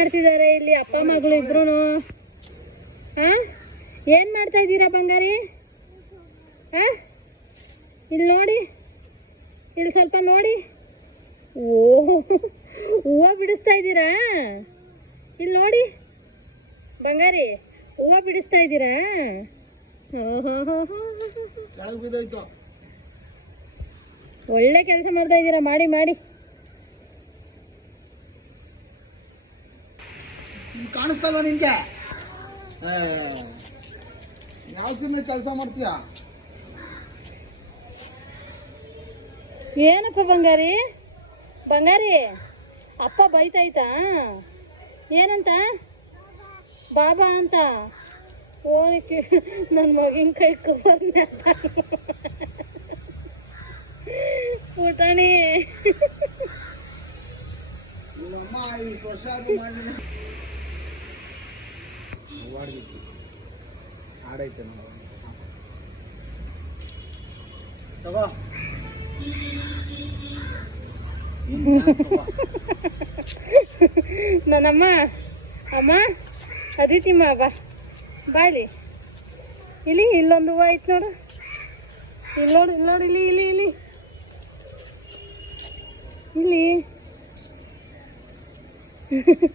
ಮಾಡ್ತಿದ್ದಾರೆ ಇಲ್ಲಿ ಅಪ್ಪ ಮಗಳು ಇಬ್ರು ಹಾ ಏನ್ ಮಾಡ್ತಾ ಇದ್ದೀರಾ ಬಂಗಾರಿ? ಹಾ ಇಲ್ಲಿ ನೋಡಿ. ಇಲ್ಲಿ ಸ್ವಲ್ಪ ನೋಡಿ. ಓ ಹೂವು ಬಿಡಿಸ್ತಾ ಇದ್ದೀರಾ? ಇಲ್ಲಿ ನೋಡಿ. ಬಂಗಾರಿ ಹೂವು ಬಿಡಿಸ್ತಾ ಇದ್ದೀರಾ? ಒಳ್ಳೆ ಕೆಲಸ ಮಾಡ್ತಾ ಇದ್ದೀರಾ ಮಾಡಿ ಮಾಡಿ. ಕಾಣಿಸ್ತಲ್ವ ನಿನ್ಗೆ? ಯಾವ ಸಿಮ್ ಕೆಲಸ ಮಾಡ್ತೀಯ? ಏನಪ್ಪ ಬಂಗಾರಿ? ಬಂಗಾರಿ ಅಪ್ಪ ಬೈತಾಯ್ತಾ? ಏನಂತ? ಬಾಬಾ ಅಂತ? ಓದಕ್ಕೆ ನನ್ನ ಮಗಿನ ಕೈ ಕಬರ್ನ ಅಮ್ಮ ಈ ಪ್ರಸಾದ ವರ್ಷ ವಾಡ್ಗಿತ್ತು ಆಡೈತೆ ನಾವು ತಗೋ. ನನ್ನಮ್ಮ, ಅಮ್ಮ, ಅದಿತಿಮ್ಮ, ಬಾ. ಬಾಯ್ಲಿ. ಇಲ್ಲಿ, ಇಲ್ಲೊಂದು ಹೂವು ಐತೆ ನೋಡು. ಇಲ್ಲಿ ನೋಡು ಇಲ್ಲಿ ಇಲ್ಲಿ ಇಲ್ಲಿ ಇಲ್ಲಿ. ಇಲ್ಲಿ.